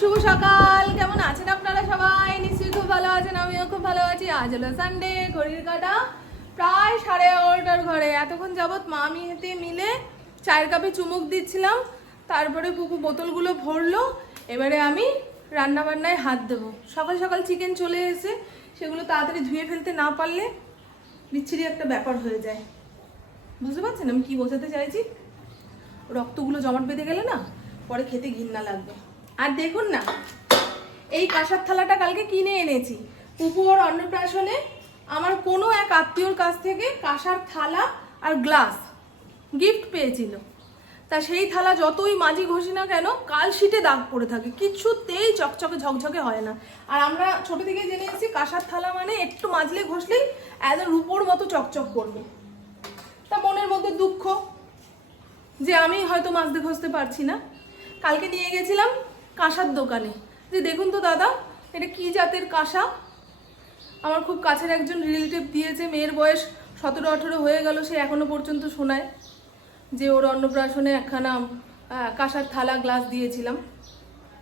শুভ সকাল। কেমন আছেন আপনারা সবাই? নিশ্চয়ই খুব ভালো আছেন, আমিও খুব ভালো আছি। আজ হলো সানডে ঘড়ির কাটা। প্রায় সাড়ে এগারোটার ঘরে। এতক্ষণ যাবৎ মা আমি মিলে চায়ের কাপে চুমুক দিচ্ছিলাম। তারপরে পুকু বোতলগুলো ভরলো। এবারে আমি রান্না বান্নায় হাত দেবো। সকাল সকাল চিকেন চলে এসে সেগুলো তাড়াতাড়ি ধুয়ে ফেলতে না পারলে বিচ্ছিরি একটা ব্যাপার হয়ে যায়। বুঝতে পারছেন আমি কি বোঝাতে চাইছি? রক্তগুলো জমাট বেঁধে গেলে না, পরে খেতে ঘিন্না লাগবে। আর দেখুন না, এই কাঁসার থালাটা কালকে কিনে এনেছি। পুকুর অন্নপ্রাশনে আমার কোনো এক আত্মীয়র কাছ থেকে কাঁসার থালা আর গ্লাস গিফট পেয়েছিল। তা সেই থালা যতই মাঝি ঘষি না কেন কালশিটে দাগ পড়ে থাকে। কিছুতেই চকচকে ঝকঝকে হয় না। আর আমরা ছোট থেকে জেনে এসেছি, কাঁসার থালা মানে একটু মাজলে ঘষলেই একদম রূপোর মতো চকচক করবে। তা মনের মধ্যে দুঃখ যে আমি হয়তো মাজতে ঘষতে পারছি না। কালকে নিয়ে গেছিলাম কাঁসার দোকানে। যে দেখুন তো দাদা, এটা কি জাতের কাঁসা? আমার খুব কাছের একজন রিলেটিভ দিয়েছে, মেয়ের বয়স সতেরো আঠেরো হয়ে গেল, সে এখনও পর্যন্ত শোনায় যে ওর অন্নপ্রাশনে একখানা কাঁসার থালা গ্লাস দিয়েছিলাম।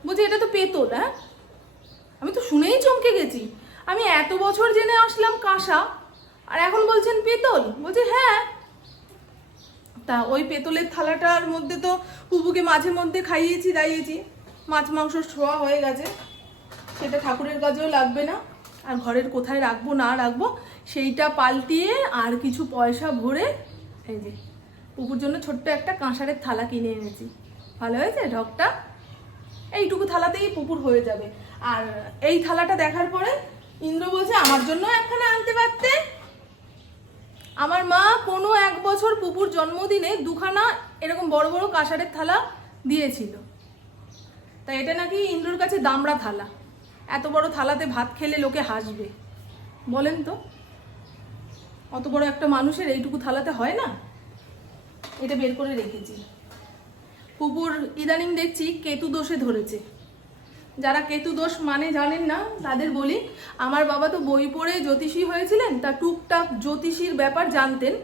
বলছি, এটা তো পেতল হ্যাঁ? আমি তো শুনেই চমকে গেছি। আমি এত বছর জেনে আসলাম কাঁসা, আর এখন বলছেন পেতল। বলছে হ্যাঁ। তা ওই পেতলের থালাটার মধ্যে তো পুপুকে মাঝে মধ্যে খাইয়েছি, দাইয়েছি। মাছ মাংস ছোঁয়া হয়ে গেছে। সেটা ঠাকুরের কাজেও লাগবে না। আর ঘরের কোথায় রাখব, না রাখব, সেইটা পাল্টিয়ে আর কিছু পয়সা ভরে এই যে, পুকুর জন্য ছোট্ট একটা কাঁসারের থালা কিনে এনেছি। ভালো হয়েছে ঢকটা? এইটুকু থালাতেই পুকুর হয়ে যাবে। আর এই থালাটা দেখার পরে ইন্দ্র বলছে, আমার জন্য একখানা আনতে পারতে? আমার মা কোনো এক বছর পুকুর জন্মদিনে দুখানা এরকম বড় বড় কাঁসারের থালা দিয়েছিল। তাই এটা নাকি ইন্দ্রর কাছে দামড়া থালা। এত বড় থালাতে ভাত খেলে লোকে হাসবে। বলেন তো, অত বড় একটা মানুষের এইটুকু থালাতে হয় না? এটা বের করে রেখেছি। পুকুর ইদানিং দেখছি কেতু দোষে ধরেছে। যারা কেতু দোষ মানে জানেন না, তাদের বলি, আমার বাবা তো বই পড়ে জ্যোতিষী হয়েছিলেন, তা টুকটাক জ্যোতিষীর ব্যাপার জানতেন।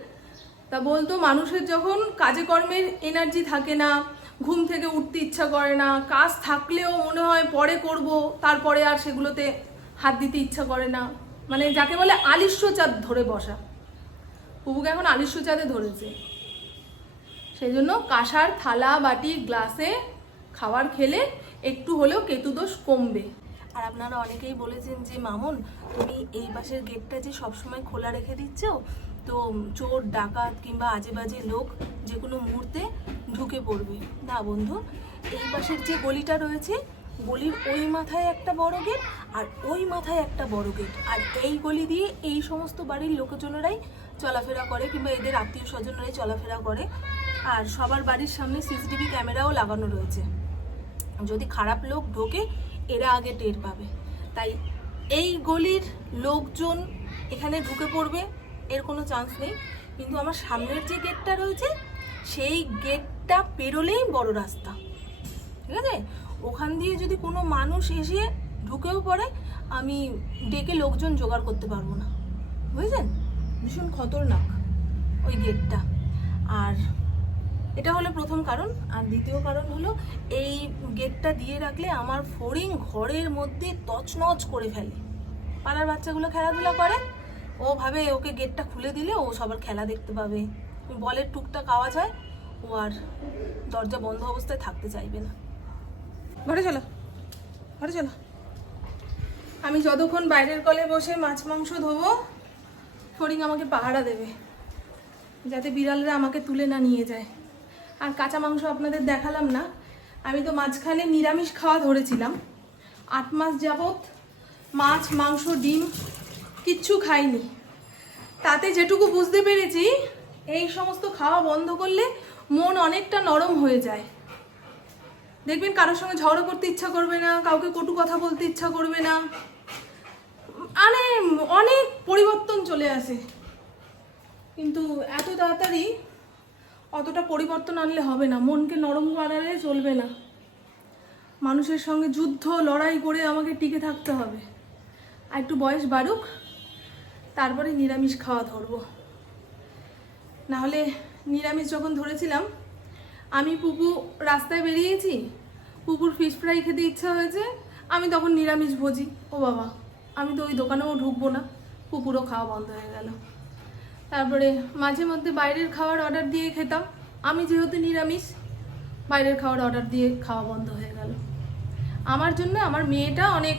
তা বলতো, মানুষের যখন কাজে কর্মের এনার্জি থাকে না ঘুম থেকে উঠতে ইচ্ছা করে না, কাজ থাকলেও মনে হয় পরে করব, তারপরে আর সেগুলোতে হাত দিতে ইচ্ছা করে না। মানে যাকে বলে আলিস্য চাঁদ ধরে বসা। পুবুকে এখন আলিস্য চাঁদে ধরেছে। সেই জন্য কাঁসার থালা, বাটি, গ্লাসে খাবার খেলে একটু হলেও কেতুদোষ কমবে। আর আপনারা অনেকেই বলেছেন যে, মামুন, তুমি এই পাশের গেটটা যে সবসময় খোলা রেখে দিচ্ছ, তো চোর, ডাকাত কিংবা আজে বাজে লোক যে কোনো মুহূর্তে ঢুকে পড়বে। না বন্ধু, এই পাশের যে গলিটা রয়েছে, গলির ওই মাথায় একটা বড় গেট আর ওই মাথায় একটা বড় গেট আর এই গলি দিয়ে এই সমস্ত বাড়ির লোকজনেরাই চলাফেরা করে কিংবা এদের আত্মীয় স্বজনরাই চলাফেরা করে। আর সবার বাড়ির সামনে সিসিটিভি ক্যামেরাও লাগানো রয়েছে। যদি খারাপ লোক ঢোকে এরা আগে টের পাবে। তাই এই গলির লোকজন এখানে ঢুকে পড়বে, এর কোনো চান্স নেই। কিন্তু আমার সামনের যে গেটটা রয়েছে, সেই গেটটা পেরোলেই বড় রাস্তা। ঠিক আছে? ওখান দিয়ে যদি কোনো মানুষ এসে ঢুকেও পড়ে, আমি ডেকে লোকজন জোগাড় করতে পারব না। বুঝলেন ভীষণ খতরনাক ওই গেটটা আর এটা হলো প্রথম কারণ, আর দ্বিতীয় কারণ হলো এই গেটটা দিয়ে রাখলে আমার ফড়িং ঘরের মধ্যে তছনছ করে ফেলে। পাড়ার বাচ্চাগুলো খেলাধুলা করে, ও ভাবে ওকে গেটটা খুলে দিলে ও সবার খেলা দেখতে পাবে। বলের টুকটাক আওয়াজ হয়, ও আর দরজা বন্ধ অবস্থায় থাকতে চাইবে না। ঘরে চলো ঘরে চলো। আমি যতক্ষণ বাইরের কলে বসে মাছ মাংস ধোবো, ফড়িং আমাকে পাহারা দেবে, যাতে বিড়ালরা আমাকে তুলে না নিয়ে যায়। আর কাঁচা মাংস আপনাদের দেখালাম না। আমি তো মাঝখানে নিরামিষ খাওয়া ধরেছিলাম। আট মাস যাবৎ মাছ, মাংস, ডিম কিচ্ছু খাইনি। তাতে যেটুকু বুঝতে পেরেছি, এই সমস্ত খাওয়া বন্ধ করলে মন অনেকটা নরম হয়ে যায়। দেখবেন কারোর সঙ্গে ঝগড়া করতে ইচ্ছা করবে না, কাউকে কটু কথা বলতে ইচ্ছা করবে না। মানে অনেক পরিবর্তন চলে আসে। কিন্তু এত তাড়াতাড়ি অতটা পরিবর্তন আনলে হবে না। মনকে নরম করালে চলবে না। মানুষের সঙ্গে যুদ্ধ, লড়াই করে আমাকে টিকে থাকতে হবে। আর একটু বয়স বাড়ুক তারপরে নিরামিষ খাওয়া ধরবো। নাহলে নিরামিষ যখন ধরেছিলাম, আমি পুপু রাস্তায় বেরিয়েছি পুকুর ফিশ ফ্রাই খেতে ইচ্ছা হয়েছে, আমি তখন নিরামিষ ভোজি। ও বাবা, আমি তো ওই দোকানেও ঢুকবো না পুকুরও খাওয়া বন্ধ হয়ে গেল। তারপরে মাঝে মধ্যে বাইরের খাবার অর্ডার দিয়ে খেতাম। আমি যেহেতু নিরামিষ, বাইরের খাবার অর্ডার দিয়ে খাওয়া বন্ধ হয়ে গেল। আমার জন্য আমার মেয়েটা অনেক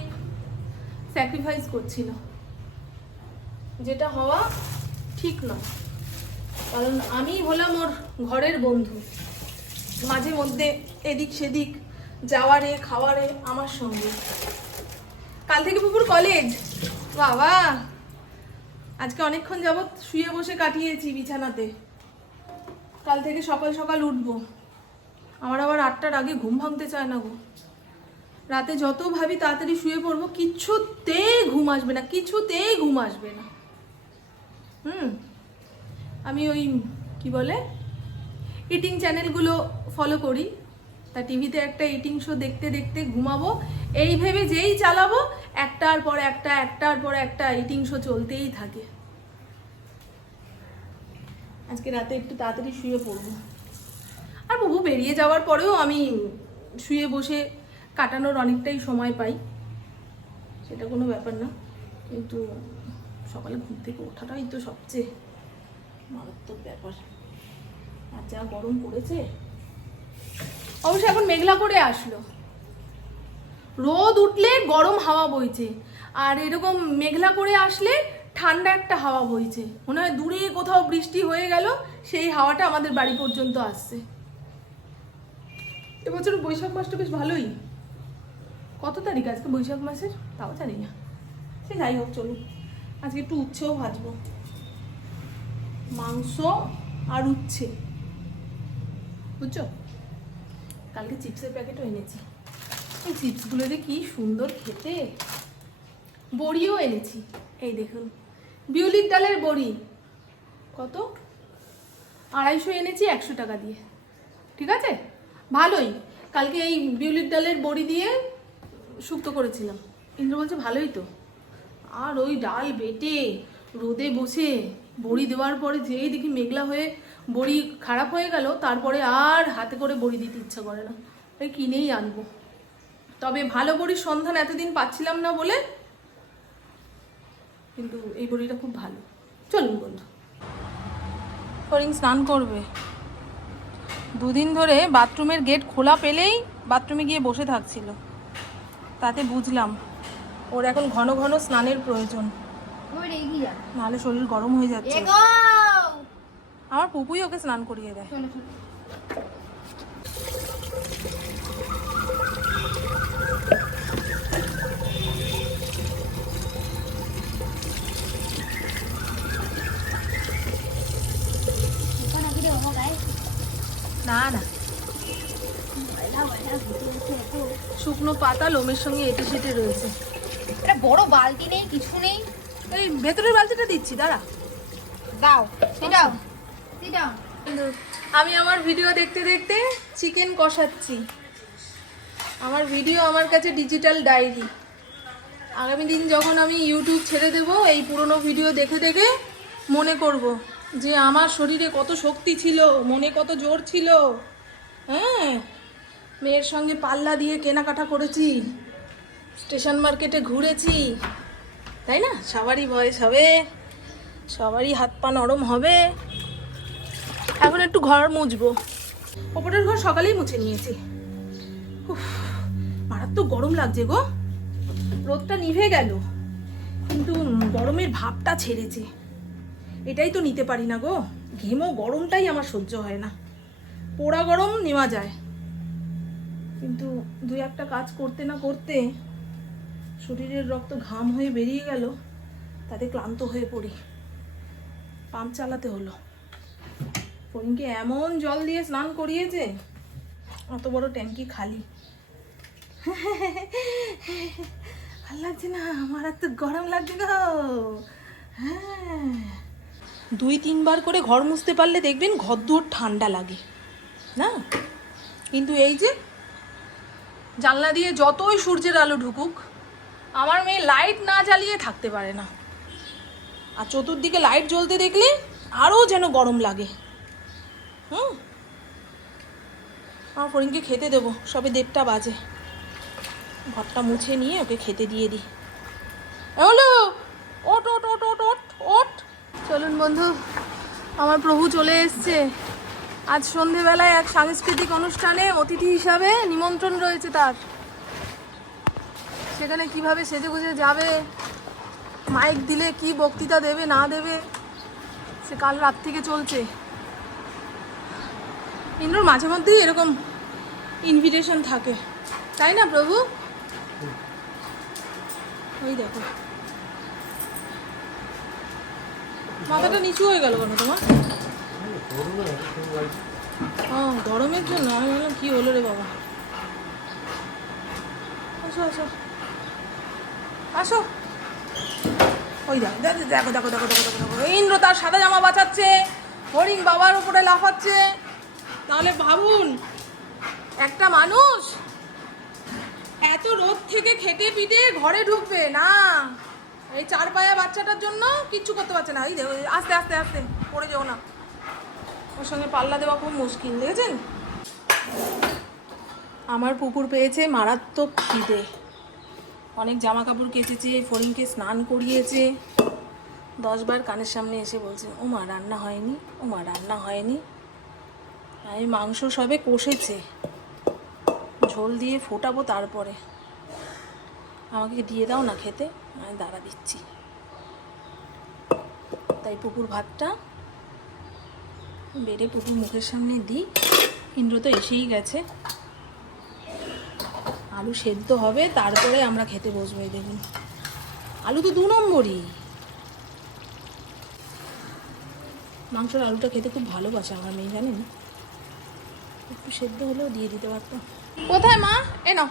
স্যাক্রিফাইস করছিল। যেটা হওয়া ঠিক নয়। কারণ আমি হলাম ওর ঘরের বন্ধু। মাঝে মধ্যে এদিক সেদিক যাওয়ারে, খাওয়ারে আমার সঙ্গে। কাল থেকে পুকুর কলেজ বাবা! আজকে অনেকক্ষণ যাবৎ শুয়ে বসে কাটিয়েছি বিছানাতে। কাল থেকে সকাল সকাল উঠবো। আমার আবার আটটার আগে ঘুম ভাঙতে চায় না গো। রাতে যত ভাবি তাড়াতাড়ি শুয়ে পড়ব, কিছুতেই ঘুম আসবে না, কিছুতেই ঘুম আসবে না। হুম? আমি ওই, কি বলে ইটিং চ্যানেলগুলো ফলো করি। তা টিভিতে একটা ইটিং শো দেখতে দেখতে ঘুমাবো। এই ভেবে যেই চালাবো, একটার পর একটা, একটার পর একটা ইটিং শো চলতেই থাকে। আজকে রাতে একটু তাড়াতাড়ি শুয়ে পড়ব। আর বাবু বেরিয়ে যাওয়ার পরেও আমি শুয়ে বসে কাটানোর অনেকটাই সময় পাই। সেটা কোনো ব্যাপার না, কিন্তু সকালে ঘুম থেকে ওঠাটাই তো সবচেয়ে মারাত্মক ব্যাপার। আর যা গরম পড়েছে অবশ্য এখন মেঘলা করে আসলো। রোদ উঠলে গরম হাওয়া বইছে, আর এরকম মেঘলা করে আসলে ঠান্ডা একটা হাওয়া বইছে। মনে হয় দূরে কোথাও বৃষ্টি হয়ে গেল, সেই হাওয়াটা আমাদের বাড়ি পর্যন্ত আসছে। এবছর বৈশাখ মাসটা বেশ ভালোই। কত তারিখ আজকে বৈশাখ মাসের? তাও জানি না। সে যাই হোক, চলুন। আজকে একটু উচ্ছেও ভাজবো। মাংস আর উচ্ছে। বুঝছ? কালকে চিপসের প্যাকেটও এনেছি। এই চিপসগুলো যে কি সুন্দর খেতে। বড়িও এনেছি। এই দেখুন, বিউলির ডালের বড়ি। কত? আড়াইশো এনেছি, একশো টাকা দিয়ে। ঠিক আছে? ভালোই। কালকে এই বিউলির ডালের বড়ি দিয়ে শুক্তো করেছিলাম। ইন্দ্র বলছে, ভালোই তো। আর ওই ডাল বেটে রোদে বসে বড়ি দেওয়ার পরে যেই দেখি মেঘলা হয়ে বড়ি খারাপ হয়ে গেল, তারপরে আর হাতে করে বড়ি দিতে ইচ্ছা করে না। ওই কিনেই আনব। তবে ভালো বড়ির সন্ধান এতদিন পাচ্ছিলাম না বলে কিন্তু এই বড়িটা খুব ভালো। চলুন বন্ধু। ফরিং স্নান করবে। দুদিন ধরে বাথরুমের গেট খোলা পেলেই বাথরুমে গিয়ে বসে থাকছিল। তাতে বুঝলাম ওর এখন ঘন ঘন স্নানের প্রয়োজন। নাহলে শরীর গরম হয়ে যাচ্ছে। আমার পুপুই ওকে স্নান করিয়ে দেয়। না না। শুকনো পাতা লোমের সঙ্গে এটে সেটে রয়েছে। একটা বড় বালতি নেই কিছু নেই। এই ভেতরের বালতিটা দিচ্ছি দাঁড়া। দাও কিন্তু আমি আমার ভিডিও দেখতে দেখতে চিকেন কষাচ্ছি। আমার ভিডিও আমার কাছে ডিজিটাল ডায়েরি আগামী দিন যখন আমি ইউটিউব ছেড়ে দেব এই পুরনো ভিডিও দেখে দেখে মনে করব যে আমার শরীরে কত শক্তি ছিল মনে কত জোর ছিল। হ্যাঁ মেয়ের সঙ্গে পাল্লা দিয়ে কেনাকাটা করেছি স্টেশন মার্কেটে ঘুরেছি। তাই না? সবারই বয়স হবে, সবারই হাত পা নরম হবে। এখন একটু ঘর মুছবো। ওপরের ঘর সকালেই মুছে নিয়েছি। মারাত্মক গরম লাগছে গো। রোদটা নিভে গেল, কিন্তু গরমের ভাবটা ছেড়েছে। এটাই তো নিতে পারি না গো। ঘেমো গরমটাই আমার সহ্য হয় না। পোড়া গরম নেওয়া যায়। কিন্তু দুই একটা কাজ করতে না করতে শরীরের রক্ত ঘাম হয়ে বেরিয়ে গেল, তাতে ক্লান্ত হয়ে পড়ি। পাম্প চালাতে হলো। ফোনকে এমন জল দিয়ে স্নান করিয়েছে, অত বড় ট্যাঙ্কি খালি। ভালো লাগছে না, আমার এত গরম লাগছে গো। হ্যাঁ। দুই, তিনবার করে ঘর মুছতে পারলে দেখবেন ঘর দুয়ার ঠান্ডা লাগে, না? কিন্তু এই যে জানলা দিয়ে যতই সূর্যের আলো ঢুকুক আমার মেয়ে লাইট না জ্বালিয়ে থাকতে পারে না। আর চতুর্দিকে লাইট জ্বলতে দেখলে আরও যেন গরম লাগে। হুম? আমার ফরিনকে খেতে দেবো, সবে দেড়টা বাজে। ঘরটা মুছে নিয়ে ওকে খেতে দিয়ে দিই। হলো ওট ওট ওট ওট ওট ওট চলুন বন্ধু, আমার প্রভু চলে এসছে। আজ সন্ধেবেলায় এক সাংস্কৃতিক অনুষ্ঠানে অতিথি হিসাবে নিমন্ত্রণ রয়েছে তার। সেখানে কীভাবে সেজে গুজে যাবে? মাইক দিলে কি বক্তৃতা দেবে, না দেবে? সে কাল রাত থেকে চলছে। ইন্দ্রর মাঝে মধ্যেই এরকম ইনভিটেশন থাকে। তাই না, প্রভু? ওই দেখো। মাথাটা নিচু হয়ে গেল কেন তোমার? ও গরমের জন্য। আমি বললাম, কি হলো রে বাবা? আচ্ছা আসো। আসো। ওই দেখো দেখো দেখো দেখো দেখো দেখো দেখো ইন্দ্র তার সাদা জামা বাঁচাচ্ছে হরিণ বাবার উপরে লাফাচ্ছে। তাহলে ভাবুন, একটা মানুষ এত রোদ থেকে খেটে পিটে ঘরে ঢুকবে? না। এই চার পায়া বাচ্চাটার জন্য কিচ্ছু করতে পারছে না। এই দেখো আস্তে আস্তে আস্তে, পড়ে যেও না। ওর সঙ্গে পাল্লা দেওয়া খুব মুশকিল, দেখেছেন? আমার পুকুর পেয়েছে মারাত্মক খিদে। অনেক জামা কাপড় কেচেছে ফরিনকে স্নান করিয়েছে। দশবার কানের সামনে এসে বলছে মা রান্না হয়নি ও মা রান্না হয়নি। আমি মাংস সবে কষেছে। ঝোল দিয়ে ফোটাবো তারপরে। আমাকে দিয়ে দাও না খেতে, আমি দাঁড়া দিচ্ছি। তাই পুকুর ভাতটা বেড়ে পুকুর মুখের সামনে দিই। ইন্দ্র তো এসেই গেছে। আলু সেদ্ধ হবে তারপরে আমরা খেতে বসবো এই দেখুন। আলু তো দু নম্বরই। মাংসের আলুটা খেতে খুব ভালোবাসে আমার মেয়ে জানেন? একটু সেদ্ধ হলেও দিয়ে দিতে পারতো। কোথায় মা? এ নাও।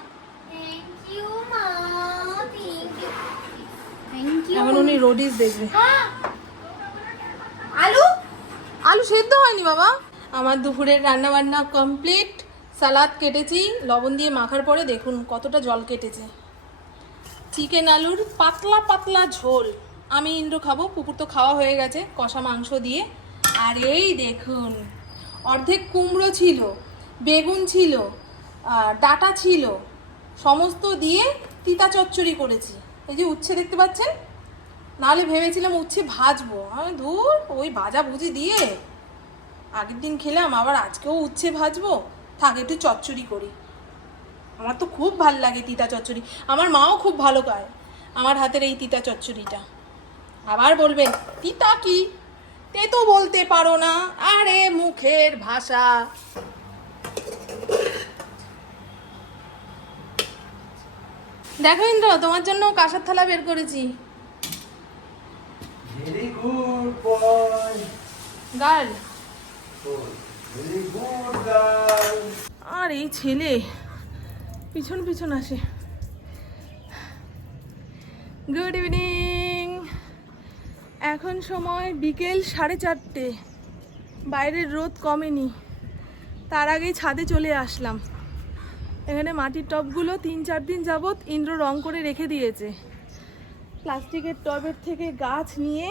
এখন উনি রোডিস দেখবে। আলু? আলু সেদ্ধ হয়নি বাবা। আমার দুপুরের রান্না বান্না কমপ্লিট সালাদ কেটেছি, লবণ দিয়ে মাখার পরে দেখুন কতটা জল কেটেছে। চিকেন আলুর পাতলা পাতলা ঝোল। আমি ইন্দ্র খাব, পুকুর তো খাওয়া হয়ে গেছে, কষা মাংস দিয়ে। আর এই দেখুন, অর্ধেক কুমড়ো ছিল, বেগুন ছিল ডাটা ছিল, সমস্ত দিয়ে তিতা চচ্চড়ি করেছি। এই যে উচ্ছে দেখতে পাচ্ছেন? নাহলে ভেবেছিলাম উচ্ছে ভাজবো। আমি ধুর, ওই ভাজা ভুজি দিয়ে। আগের দিন খেলাম, আবার আজকেও উচ্ছে ভাজবো। থাক একটু চচ্চড়ি করি। আমার তো খুব ভালো লাগে তিতা চচ্চড়ি। আমার মাও খুব ভালো খায় আমার হাতের এই তিতা চচ্চড়িটা। আবার বলবেন তিতা কি? তে তো বলতে পারো না। আরে মুখের ভাষা। দেখো ইন্দ্র তোমার জন্য কাঁসার থালা বের করেছি. গার্ল। আর এই ছেলে পিছন পিছন আসে। গুড ইভিনিং এখন সময় বিকেল সাড়ে চারটে। বাইরের রোদ কমেনি। তার আগেই ছাদে চলে আসলাম। এখানে মাটির টবগুলো তিন চার দিন যাবৎ ইন্দ্র রং করে রেখে দিয়েছে। প্লাস্টিকের টবের থেকে গাছ নিয়ে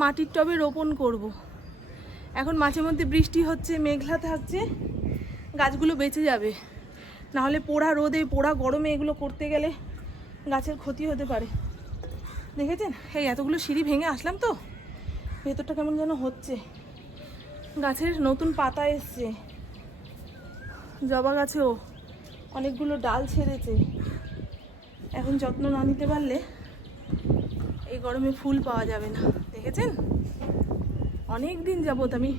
মাটির টবে রোপণ করব। এখন মাঝে মধ্যে বৃষ্টি হচ্ছে, মেঘলা থাকছে, গাছগুলো বেঁচে যাবে। নাহলে পোড়া রোদে, পোড়া গরমে এগুলো করতে গেলে গাছের ক্ষতি হতে পারে। দেখেছেন? এই এতগুলো সিঁড়ি ভেঙে আসলাম তো? ভেতরটা কেমন যেন হচ্ছে। গাছের নতুন পাতা এসছে। জবা গাছেও অনেকগুলো ডাল ছেড়েছে। এখন যত্ন না নিতে পারলে এই গরমে ফুল পাওয়া যাবে না। দেখেছেন? অনেক দিন যাবত আমি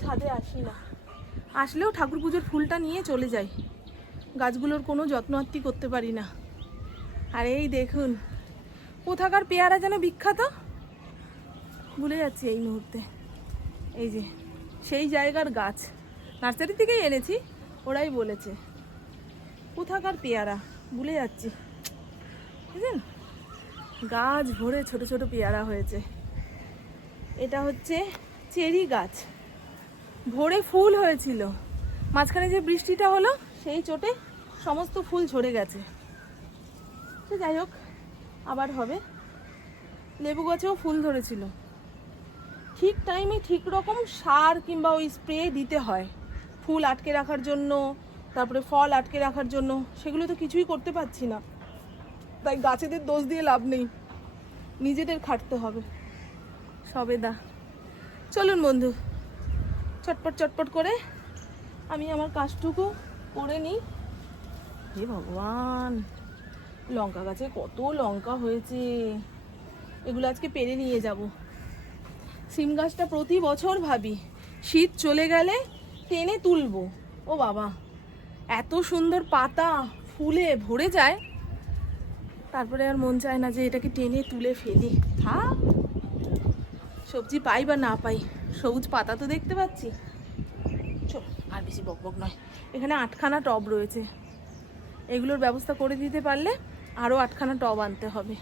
ছাদে আসি না। আসলেও ঠাকুর পুজোর ফুলটা নিয়ে চলে যাই। গাছগুলোর কোনো যত্ন আত্তি করতে পারি না। আর এই দেখুন, কোথাকার পেয়ারা যেন বিখ্যাত। ভুলে যাচ্ছি এই মুহূর্তে। এই যে, সেই জায়গার গাছ। নার্সারি থেকেই এনেছি, ওরাই বলেছে। কোথাকার পেয়ারা, ভুলে যাচ্ছি। বুঝলেন? গাছ ভরে ছোট ছোট পেয়ারা হয়েছে। এটা হচ্ছে চেরি গাছ। ভোরে ফুল হয়েছিল। মাঝখানে যে বৃষ্টিটা হলো, সেই চোটে সমস্ত ফুল ঝরে গেছে। তো যাই হোক, আবার হবে। লেবু গাছেও ফুল ধরেছিল। ঠিক টাইমে ঠিক রকম সার কিংবা ওই স্প্রে দিতে হয়। ফুল আটকে রাখার জন্য, তারপরে ফল আটকে রাখার জন্য, সেগুলো তো কিছুই করতে পারছি না। তাই গাছেদের দোষ দিয়ে লাভ নেই। নিজেদের খাটতে হবে। সবেদা। চলুন বন্ধু, চটপট চটপট করে আমি আমার কাজটুকু করে নিই। হে ভগবান, লঙ্কা গাছে কত লঙ্কা হয়েছে। এগুলো আজকে পেরে নিয়ে যাব। সিম গাছটা প্রতি বছর ভাবি, শীত চলে গেলে টেনে তুলবো। ও বাবা, এত সুন্দর পাতা ফুলে ভরে যায়। তারপরে আর মন চায় না যে এটাকে টেনে তুলে ফেলি। থাক। সবজি পাই বা না পাই, সবুজ পাতা তো দেখতে পাচ্ছি। আর বেশি বক বক নয়। এখানে আটখানা টব রয়েছে। এগুলোর ব্যবস্থা করে দিতে পারলে আরও আটখানা টব আনতে হবে।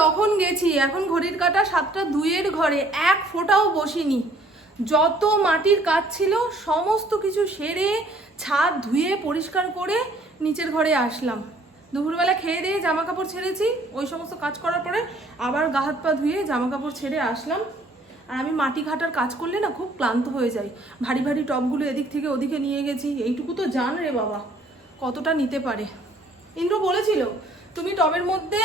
তখন গেছি, এখন ঘড়ির কাটা সাতটা দুইয়ের ঘরে, এক ফোঁটাও বসিনি। যত মাটির কাজ ছিল, সমস্ত কিছু সেরে, ছাদ ধুয়ে, পরিষ্কার করে নিচের ঘরে আসলাম। দুপুরবেলা খেয়ে দিয়ে জামা কাপড় ছেড়েছি, ওই সমস্ত কাজ করার পরে আবার গা হাত পা ধুয়ে জামা কাপড় ছেড়ে আসলাম। আর আমি মাটি ঘাটার কাজ করলে না খুব ক্লান্ত হয়ে যাই। ভারী ভারী টপগুলো এদিক থেকে ওদিকে নিয়ে গেছি। এইটুকু তো জান রে বাবা, কতটা নিতে পারে। ইন্দ্র বলেছিল তুমি টবের মধ্যে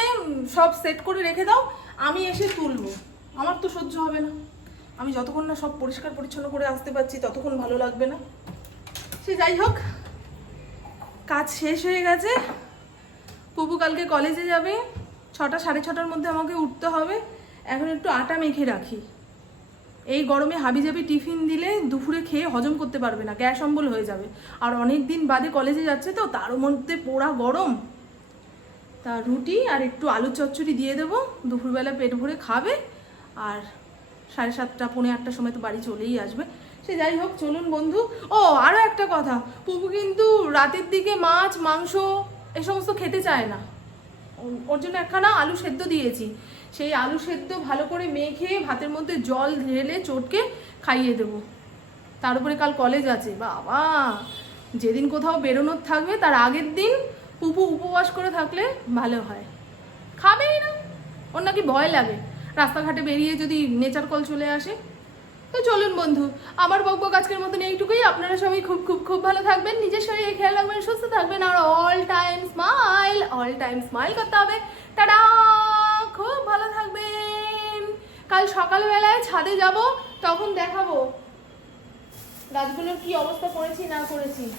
সব সেট করে রেখে দাও, আমি এসে তুলবো। আমার তো সহ্য হবে না। আমি যতক্ষণ না সব পরিষ্কার পরিচ্ছন্ন করে আসতে পারছি, ততক্ষণ ভালো লাগবে না। সে যাই হোক, কাজ শেষ হয়ে গেছে। পুপু কালকে কলেজে যাবে। ছটা, সাড়ে ছটার মধ্যে আমাকে উঠতে হবে। এখন একটু আটা মেখে রাখি। এই গরমে হাবিজাবি টিফিন দিলে দুপুরে খেয়ে হজম করতে পারবে না, গ্যাস অম্বল হয়ে যাবে। আর অনেক দিন বাদে কলেজে যাচ্ছে তো, তার মধ্যে পোড়া গরম। তা রুটি আর একটু আলু চচ্চড়ি দিয়ে দেবো। দুপুরবেলা পেট ভরে খাবে আর সাড়ে সাতটা, পৌনে আটটার সময় তো বাড়ি চলেই আসবে। সে যাই হোক, চলুন বন্ধু। ও আরও একটা কথা। পুপু কিন্তু রাতের দিকে মাছ, মাংস এ সমস্ত খেতে চায় না। ওর জন্য একখানা আলু সেদ্ধ দিয়েছি। সেই আলু সেদ্ধ ভালো করে মেখে ভাতের মধ্যে জল ঢেলে চটকে খাইয়ে দেবো। তার উপরে কাল কলেজ আছে। বাবা! যেদিন কোথাও বেরোনোর থাকবে, তার আগের দিন পুপু উপবাস করে থাকলে ভালো হয়। খাবেই না। ওর নাকি ভয় লাগে। রাস্তাঘাটে বেরিয়ে যদি নেচার কল চলে আসে। তো চলুন বন্ধু, আমার বকবক আজকের মতন এইটুকুই। আপনারা সবাই খুব খুব খুব ভালো থাকবেন, নিজের শরীরে খেয়াল রাখবেন, সুস্থ থাকবেন, আর all time smile all time smile করতে হবে। টাটা! খুব ভালো থাকবেন। কাল সকালবেলায় ছাদে যাব, তখন দেখাবো। গাছগুলোর কি অবস্থা করেছি, না করেছি।